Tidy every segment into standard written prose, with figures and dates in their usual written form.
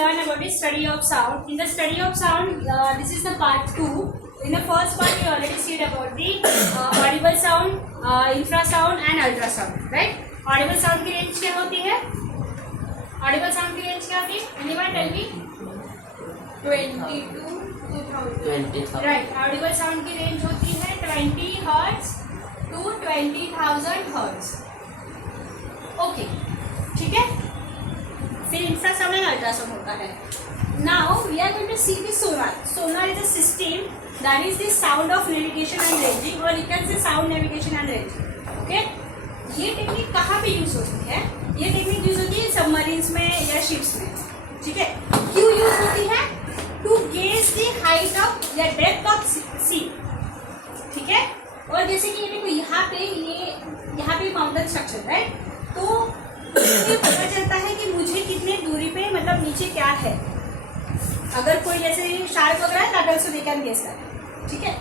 learn about the study of sound. In the study of sound, this is the part 2. In the first part, we already said about the audible sound, infrasound and ultrasound, right? Audible sound की range क्या होती है? Audible sound की range क्या होती है? Anyone tell me? 20 to 20,000. Right. Audible sound की range होती है 20 hertz to 20,000 hertz. Okay. ठीक है? फिर इंफ्रासाउंड एंड अल्ट्रासाउंड होता है. Now we are going to see the sonar. Sonar is a system that is the sound of navigation and ranging, और you can say sound navigation and ranging. Okay, ये technique कहाँ पे use होती है? ये technique use होती है submarines में या शिप्स में. ठीक है, क्यों यूज होती है? To gauge the height of या डेप्थ ऑफ सी. ठीक है, और जैसे कि ये देखो यहाँ पे माउंटेन स्ट्रक्चर है, तो इससे पता चलता है कि मुझे कितने दूरी पे मतलब नीचे क्या है. अगर कोई जैसे शार्क वगैरह है that also they can guess that. ठीक है,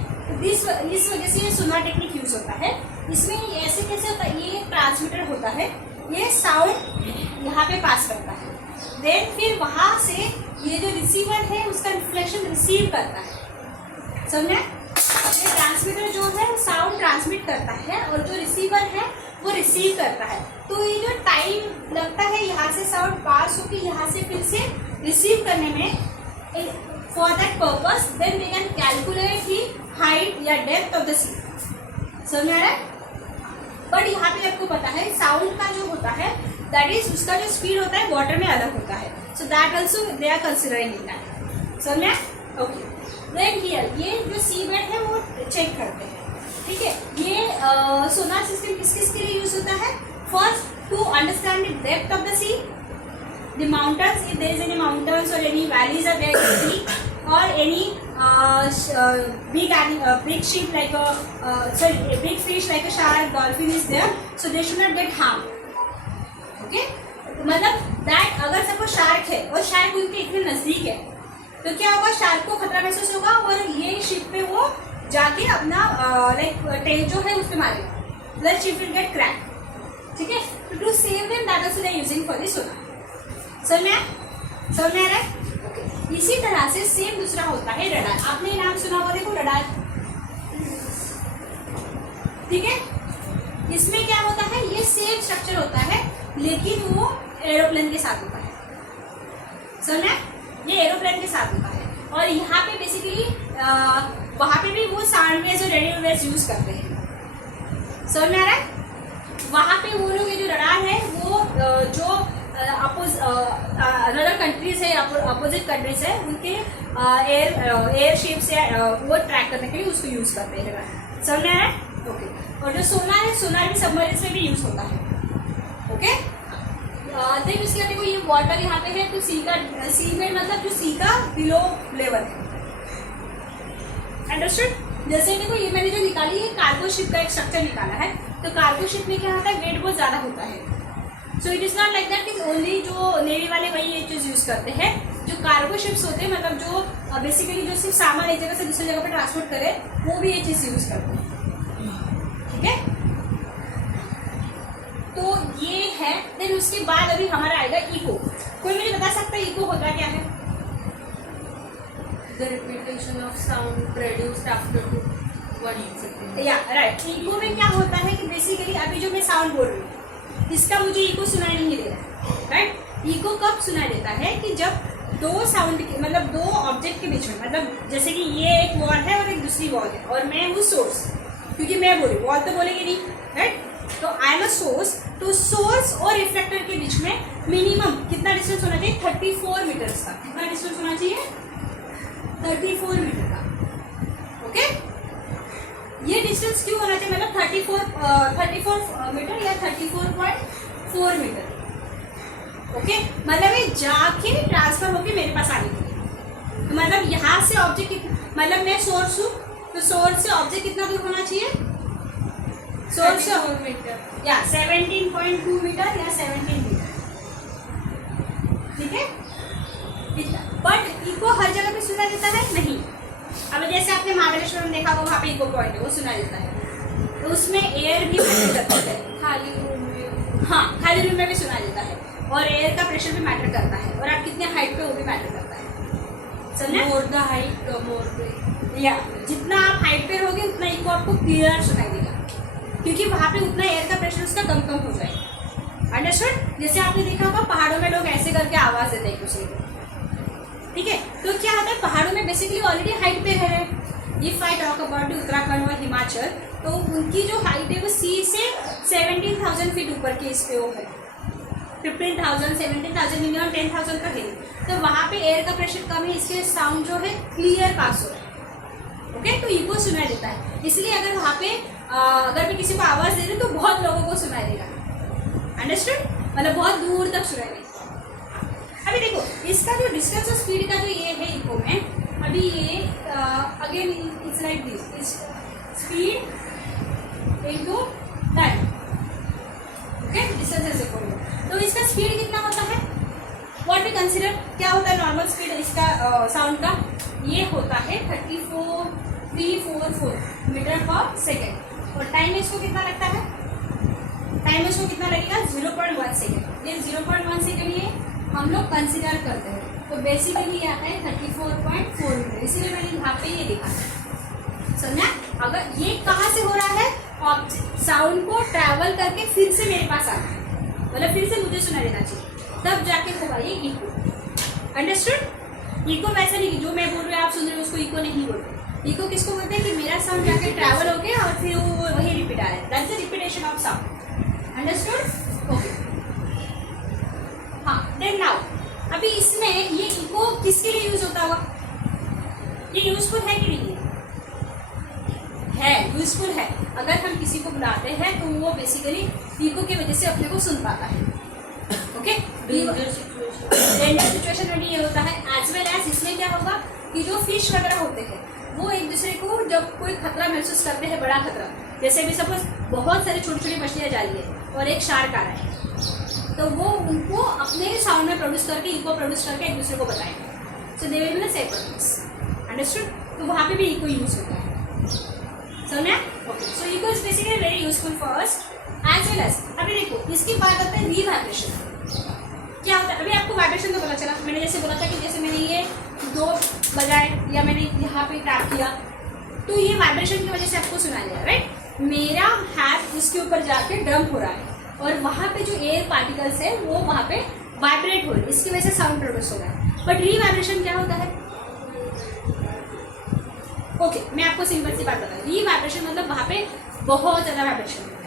इस वजह से ये सोनार टेक्निक यूज होता है. इसमें ऐसे कैसे होता है, ये ट्रांसमीटर होता है, ये साउंड यहाँ पे पास करता है, देन फिर वहाँ से ये जो रिसीवर है उसका रिफ्लेक्शन रिसीव करता है. समझे? ये ट्रांसमीटर जो है साउंड ट्रांसमिट करता है और जो रिसीवर है वो रिसीव करता है. तो ये जो टाइम लगता है यहाँ से साउंड पास होकर यहाँ से फिर से रिसीव करने में, for that purpose then we can calculate the height या डेप्थ ऑफ द सी. समझ आ रहा है? बट यहाँ पे आपको पता है साउंड का जो होता है दैट इज उसका जो स्पीड होता है वाटर में अलग होता है. So that also they are considering in that. समझ में? ओके, देन हियर ये जो सी बेड है वो चेक करते हैं. ठीक है, ये सोनार सिस्टम किस किस के लिए यूज होता है? First, to understand the depth of the sea, the mountains, if there is any mountains और any valleys are there in the sea, और any big ship like a big fish like a shark, dolphin is there, so they should not get harmed. Okay, मतलब that अगर suppose shark है और shark उनके इतने नजदीक है तो क्या होगा, शार्क को खतरा महसूस होगा और ये शिप पे वो जाके अपना लाइक टेल जो है उस पर मारेगा, plus ship will get crack. ठीक है, to save them that also they are using for this sonar. समझ में आ रहा है? ओके, इसी तरह से सेम दूसरा होता है रडार. आपने नाम सुना होगा, देखो रडार. ठीक है, इसमें क्या होता है, ये सेम स्ट्रक्चर होता है लेकिन वो एरोप्लेन के साथ होता है. समझ में? ये एरोप्लेन के साथ होता है और यहाँ पे बेसिकली वहाँ पे भी वो साउंड वेव्स और रेडियो वेव्स यूज करते हैं. समझ में आ रहा है? वहाँ पे वो लोग ये जो रडार है वो जो अदर कंट्रीज है, अपोजिट कंट्रीज है, उनके एयर शिप्स या वो ट्रैक करने के लिए उसको यूज करते हैं. समझ में आ रहा है? ओके, और जो सोनार है, सोनार भी सबमरीन्स में भी यूज होता है. ओके, देन उसके बाद देखो ये वाटर यहाँ पे है, तो सी में मतलब जो सी का बिलो लेवल है. अंडरस्टूड? जैसे देखो ये मैंने जो निकाली है कार्गो शिप का एक स्ट्रक्चर निकाला है, तो कार्गो शिप में क्या होता है, वेट बहुत ज़्यादा होता है. So it is not like that कि ओनली जो नेवी वाले वही ये चीज़ यूज़ करते हैं. जो कार्गो शिप्स होते हैं मतलब जो बेसिकली जो सिर्फ सामान एक जगह से दूसरी जगह पर ट्रांसपोर्ट करे, वो भी ये चीज़ यूज़ करते हैं. ठीक है, तो ये है. देन उसके बाद अभी हमारा आएगा इको. कोई मुझे बता सकता है इको होता क्या है? The repetition of sound produced after one second. या राइट. इको में क्या होता है कि बेसिकली अभी जो मैं साउंड बोल रही हूँ इसका मुझे इको सुनाई नहीं दे रहा है. राइट, इको कब सुनाई देता है कि जब दो साउंड मतलब दो ऑब्जेक्ट के बीच में, मतलब जैसे कि ये एक वॉल है और एक दूसरी वॉल है और मैं हूँ सोर्स, क्योंकि मैं बोली वॉल तो बोलेगी नहीं. राइट, तो आई एम अ सोर्स. तो सोर्स और रिफ्लेक्टर के बीच में मिनिमम कितना डिस्टेंस होना चाहिए? 34 मीटर का. कितना डिस्टेंस होना चाहिए? 34 मीटर का. ओके, ये डिस्टेंस क्यों होना चाहिए? मतलब 34 मीटर या 34.4 मीटर. ओके, मतलब ये जाके ट्रांसफर होके मेरे पास आने के लिए. तो मतलब यहाँ से ऑब्जेक्ट, मतलब मैं सोर्स हूँ तो सोर्स से ऑब्जेक्ट कितना दूर होना चाहिए? सोर्स से 4 मीटर या 17.2 मीटर या 17 मीटर. ठीक है, बट इको हर जगह पे सुना देता है नहीं. अब जैसे आपने महाबलेश्वर में देखा होगा, वहाँ पे इको पॉइंट है, वो सुना देता है. तो उसमें एयर भी मैटर करता है. खाली रूम में, हाँ, खाली रूम में भी सुना देता है और एयर का प्रेशर भी मैटर करता है और आप कितने हाइट पे वो भी मैटर समझा? More the height more the या जितना आप हाइट पे रहोगे उतना इको आपको क्लियर सुनाई देगा, क्योंकि वहाँ पे उतना एयर का प्रेशर उसका कम कम हो जाएगा। अंडरस्टूड? जैसे आपने देखा होगा पहाड़ों में लोग ऐसे करके आवाज़ देते हैं एक दूसरे को, ठीक है? तो क्या होता है, पहाड़ों में बेसिकली ऑलरेडी हाइट पे रह रहे हैं। If I talk about Uttarakhand और हिमाचल, तो उनकी जो हाइट है वो सी से 17,000 फीट ऊपर की इस पे वो है, 15,000 17,000 मिनिमम 10,000 का है। तो वहाँ पे एयर का प्रेशर कम है, इसलिए साउंड जो है क्लियर पास हो रहा है। ओके, तो इको सुनाई देता है। इसलिए अगर वहाँ पे अगर मैं किसी को आवाज़ दे रही हूँ तो बहुत लोगों को सुनाई देगा। अंडरस्टूड? मतलब बहुत दूर तक सुनाई देगा। अभी देखो इसका जो डिस्टेंस और स्पीड का जो ये है इको में, अभी ये again it's like this, speed into time. Okay, distance ऐसे करो तो इसका स्पीड कितना होता है, व्हाट वी कंसीडर, क्या होता है नॉर्मल स्पीड इसका साउंड का, ये होता है 34,344 मीटर पर सेकेंड। और टाइम इसको कितना लगता है, टाइम इसको कितना लगेगा 0.1 सेकेंड। ये 0.1 सेकेंड ये हम लोग कंसिडर करते हैं, तो बेसिकली आता है 34.4 मीटर, इसीलिए मैंने यहाँ पे ये लिखा है। समझा? अगर ये कहाँ से हो रहा है, साउंड को ट्रैवल करके फिर से मेरे पास आता है, मतलब फिर से मुझे सुना देना चाहिए, तब जाके होगा ये इको। अंडरस्टूड? इको वैसा नहीं कि जो मैं बोल रही हूँ आप सुन रहे हो उसको इको नहीं बोलते। इको किसको बोलते हैं कि मेरा साउंड जाके ट्रैवल होके और फिर वो वही रिपीट आ रहा है, that's the repetition of sound. Understood? Okay, हाँ। देन नाउ अभी इसमें ये इको किसके लिए यूज होता होगा, ये यूजफुल है कि नहीं है? यूजफुल है। अगर हम किसी को बुलाते हैं तो वो बेसिकली इको की वजह से अपने को सुन पाता है। ओके, डेंजर सिचुएशन में ये होता है। एज वेल एज इसमें क्या होगा कि जो फिश वगैरह होते हैं वो एक दूसरे को जब कोई खतरा महसूस करते हैं, बड़ा खतरा, जैसे भी सपोज बहुत सारी छोटी छोटी मछलियाँ जा रही है और एक शार्क आ रहा है, तो वो उनको अपने साउंड में प्रोड्यूस करके इको प्रोड्यूस करके एक दूसरे को बताएंगे, so they will be the same produce. Understood? तो वहाँ पे भी इको यूज होता है। समझा? Okay, so echo is basically very useful for us as well as. अभी देखो इसकी बात आते हैं रीवाइब्रेशन। क्या होता है, अभी आपको वाइब्रेशन तो पता चला, मैंने जैसे बोला था कि जैसे मैंने ये 2 बजाए या मैंने यहाँ पे टैप किया तो ये वाइब्रेशन की वजह से आपको सुना दिया, राइट? मेरा हाथ उसके ऊपर जाके डंप हो रहा है और वहाँ पे जो एयर पार्टिकल्स है वो वहाँ पे वाइब्रेट हो रहे हैं, इसकी वजह से साउंड प्रोड्यूस हो रहा है। बट रीवाइब्रेशन क्या होता है? ओके, मैं आपको सिंपल सी बात बता रही हूँ। रीवाइब्रेशन मतलब वहाँ पे बहुत ज़्यादा वाइब्रेशन होता है।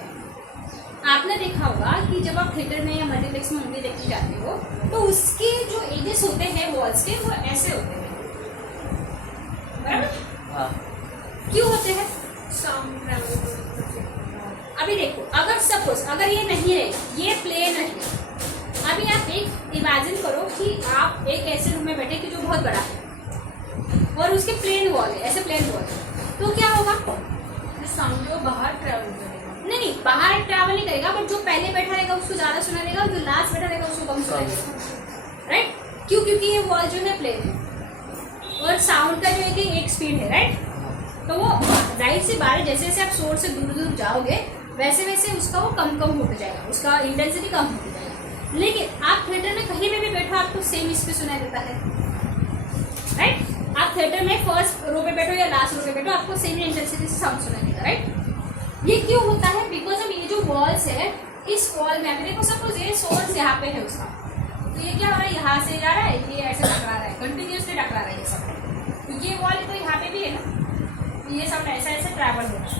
आपने देखा होगा कि जब आप थिएटर में या मल्टीप्लेक्स में मूवी देखने जाते हो तो उसके जो एजेस होते हैं वॉल्स के, वो ऐसे होते हैं, बराबर? क्यों होते हैं? Sound travel. अभी देखो अगर सपोज अगर ये नहीं रहे, ये प्लेन है, अभी आप एक इमेजिन करो कि आप एक ऐसे रूम में बैठे कि जो बहुत बड़ा है और उसके प्लेन वॉल है, ऐसे प्लेन वॉल है, तो क्या होगा? साउंड को बाहर ट्रैवल करेगा। नहीं, बाहर ट्रैवल नहीं करेगा, बट जो पहले बैठा रहेगा उसको ज़्यादा सुना देगा और जो लास्ट बैठा रहेगा उसको कम सुना देगा, राइट? क्यों? क्योंकि ये वॉल जो है प्लेन है और साउंड का जो है कि एक स्पीड है, राइट? तो वो राइट से बाहर जैसे जैसे आप शोर से दूर दूर जाओगे वैसे वैसे उसका वो कम कम होते जाएगा, उसका इंटेंसिटी कम होती जाएगा। लेकिन आप थिएटर में कहीं भी बैठो आपको सेम स्पीड सुनाई देता है, राइट? आप थिएटर में फर्स्ट रो पे बैठो या लास्ट रो पे बैठो आपको सेम इंटेंसिटी से साउंड सुनाई देगा, राइट? ये क्यों होता है? बिकॉज अब ये जो वॉल्स है, इस वॉल में अभी देखो सपोज ये सोर्स यहाँ पे है उसका, तो ये क्या हो रहा है, यहाँ से जा रहा है, ये ऐसे टकरा रहा है, कंटिन्यूसली टकरा रहा है ये सब, तो ये वॉल तो यहाँ पे भी है ना, तो ये सब ऐसा ऐसे ट्रैवल हो रहा है।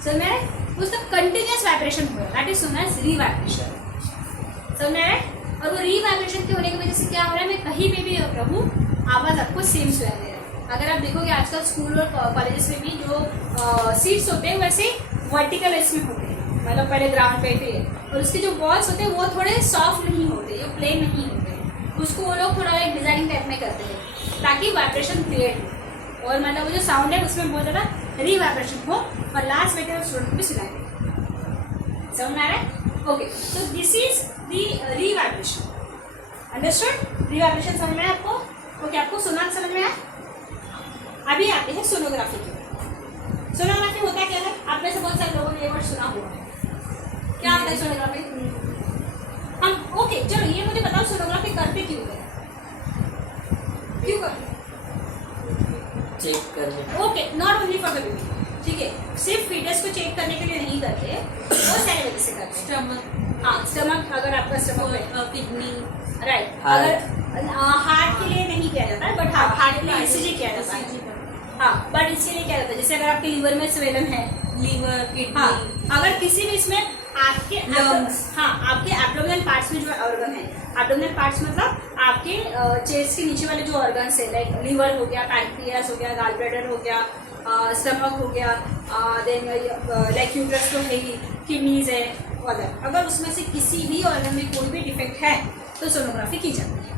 समझ में? उसका कंटिन्यूस वाइब्रेशन हो रहा है, दैट इज नोन एज रीवाइब्रेशन। समझ में? और वो रीवाइब्रेशन के होने की वजह से क्या हो रहा है, मैं कहीं पे भी रहूँ आवाज़ आपको सेम सुनाई दे रहा है। अगर आप देखोगे आजकल स्कूल और कॉलेजेस में भी जो सीट्स होते हैं वैसे वर्टिकल इसमें होते हैं, मतलब पहले ग्राउंड पे थे, और उसके जो वॉल्स होते हैं वो थोड़े सॉफ्ट नहीं होते, जो प्लेन नहीं होते, उसको वो लोग थोड़ा एक डिजाइनिंग टाइप में करते हैं ताकि वाइब्रेशन क्रिएट हो और मतलब वो जो साउंड है उसमें बहुत ज़्यादा रीवाइब्रेशन हो और लास्ट में क्या स्टूडेंट को भी सुनाई दे। समझ में आ रहा है? ओके, तो दिस इज दी रीवाइब्रेशन। अंडरस्टूड? रीवाइब्रेशन समझ में आपको? ओके, आपको सुना समझ में आया? अभी आते हैं सोनोग्राफी की। सोनोग्राफी होता क्या है? आप में से बहुत सारे लोगों ने ये वर्ड सुना हुआ है। क्या होता है सोनोग्राफी? हम ओके चलो ये मुझे बताओ, सोनोग्राफी करते क्यों है? क्यों करते? चेक करने। Okay, not only for the baby, ठीक है, सिर्फ फीटस को चेक करने के लिए नहीं करते, बहुत सारे वजह से करते हैं। स्टमक, हाँ, स्टमक, अगर आपका स्टमक है, किडनी, राइट, Heart. अगर हार्ट के लिए नहीं किया जाता है, बट हाँ हार्ट के लिए ईसीजी किया जाता है। हाँ, बट इसके लिए क्या जाता है, जैसे अगर आपके लीवर में स्वेलन है, लीवर, किडनी, हाँ, अगर किसी भी इसमें आपके Lungs. हाँ, आपके एब्डोमिनल पार्ट्स में जो ऑर्गन है, एब्डोमिनल पार्ट्स मतलब आपके चेस्ट के नीचे वाले जो ऑर्गन्स है, लाइक लीवर हो गया, पैंक्रियास हो गया, गॉल ब्लैडर हो गया, स्टमक हो गया, देन लाइक यूट्रस तो है ही, किडनीज है, अगर उसमें से किसी भी ऑर्गन में कोई भी डिफेक्ट है तो सोनोग्राफी की जाती है।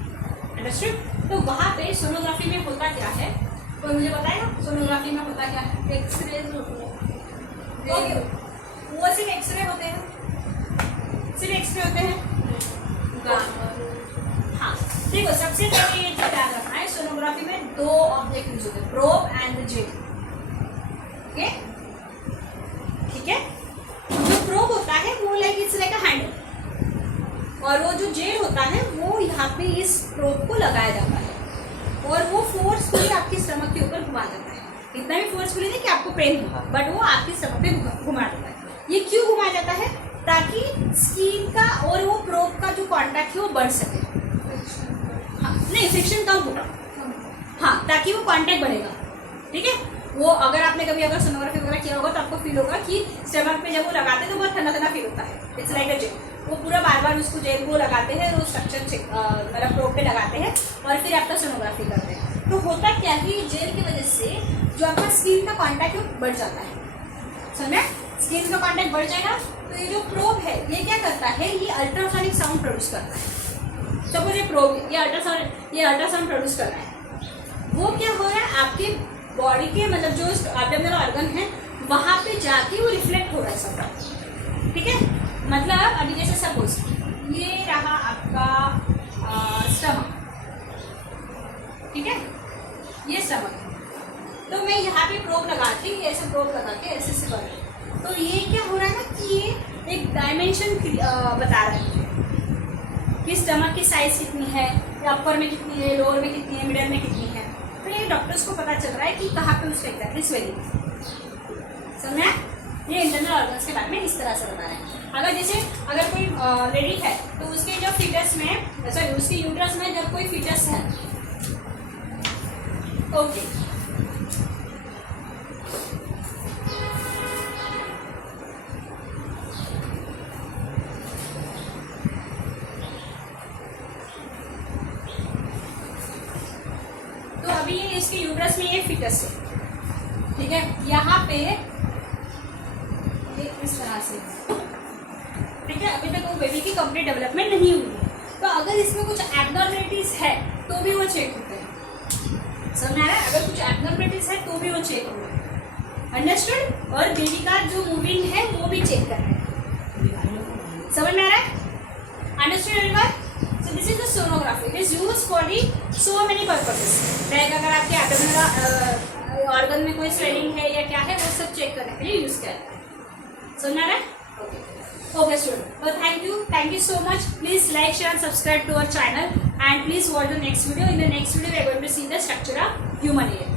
अंडरस्टूड? तो वहाँ पे सोनोग्राफी में होता क्या है, कोई मुझे बताएगा सोनोग्राफी में होता क्या है? एक्सरेज होते हैं। ओके, वो सिर्फ एक्सरे होते हैं, सिर्फ एक्सरे होते हैं। गामा, हाँ, देखो सबसे पहले ये ध्यान रखना है, सोनोग्राफी में दो ऑब्जेक्ट यूज होते हैं, प्रोब एंड जेल। ओके, ठीक है, जो प्रोब होता है वो like it's like a handle, और वो जो जेल होता है वो यहाँ पे इस प्रोब को लगाया जाता है, और वो फोर्सफुली आपके स्टमक के ऊपर घुमा जाता है। इतना भी फोर्सफुली नहीं कि आपको पेन हो, बट वो आपके स्टमक पे घुमा जाता है। ये क्यों घुमाया जाता है? ताकि स्किन का और वो प्रोब का जो कांटेक्ट है वो बढ़ सके। हाँ, नहीं, फ्रिक्शन कम होगा, हाँ, ताकि वो कांटेक्ट बढ़ेगा, ठीक है। वो अगर आपने कभी अगर सोनोग्राफी वगैरह किया होगा तो आपको फील होगा कि स्टमक पे जब वो लगाते हैं तो बहुत ठंडा ठंडा फील होता है, इट्स लाइक अ जेल। वो पूरा बार बार उसको जेल को लगाते हैं, वो स्ट्रक्चर मतलब प्रोब पे लगाते हैं और फिर आपका सोनोग्राफी करते हैं। तो होता क्या है, जेल की वजह से जो आपका स्किन का कॉन्टैक्ट है बढ़ जाता है, समझे? स्किन का कॉन्टैक्ट बढ़ जाएगा तो ये जो प्रोब है ये क्या करता है, ये अल्ट्रासोनिक साउंड प्रोड्यूस करता है। सपोज ये प्रोब, ये अल्ट्रासाउंड प्रोड्यूस कर रहा है, वो क्या हो रहा है आपके बॉडी के मतलब जो एब्डोमिनल ऑर्गन है वहाँ पे जाके वो रिफ्लेक्ट हो रहा है सब, ठीक है। मतलब अभी जैसे सपोज ये रहा आपका स्टमक, ठीक है, ये स्टमक है, तो मैं यहाँ पे प्रोब लगाती, ऐसे प्रोब लगा के ऐसे से कर, तो ये क्या हो रहा है ना कि ये एक डायमेंशन बता रहा है मुझे कि स्टमक की साइज कितनी है, अपर में कितनी है, लोअर में कितनी है, मिडल में कितनी है। तो ये डॉक्टर्स को पता चल रहा है कि कहाँ पे उसका एग्जैक्टली स्वेलिंग है, समझा? ये इंटरनल ऑर्गन्स के बारे में इस तरह से बता रहे हैं। अगर कोई लेडी है तो उसके जो फीटस में, सॉरी उसके यूट्रस में जब कोई फीटस है, ओके, तो अभी ये इसके यूट्रस में ये फीटस है, ठीक है, यहाँ पे इस तरह से, ठीक है, अभी तक वो बेबी की कंप्लीट डेवलपमेंट नहीं हुई है, तो अगर इसमें कुछ एब्नॉर्मलिटीज है तो भी वो चेक होते हैं, समझ आ रहा है? अगर कुछ एब्नॉर्मलिटीज है तो भी वो चेक होते हैं, अंडरस्टूड? और बेबी का जो मूविंग है वो भी चेक कर रहे हैं, समझ में आ रहा है? Understood everyone? So this is the sonography, it is used for the so many purposes, like अगर आपके एब्डोमिनल ऑर्गन में कोई स्वेलिंग है या क्या है वो सब चेक करने के लिए यूज करते हैं, समझ में आ रहा है? Okay, student. Well, thank you so much. Please like, share, and subscribe to our channel, and please watch the next video. In the next video, we are going to see the structure of human ear.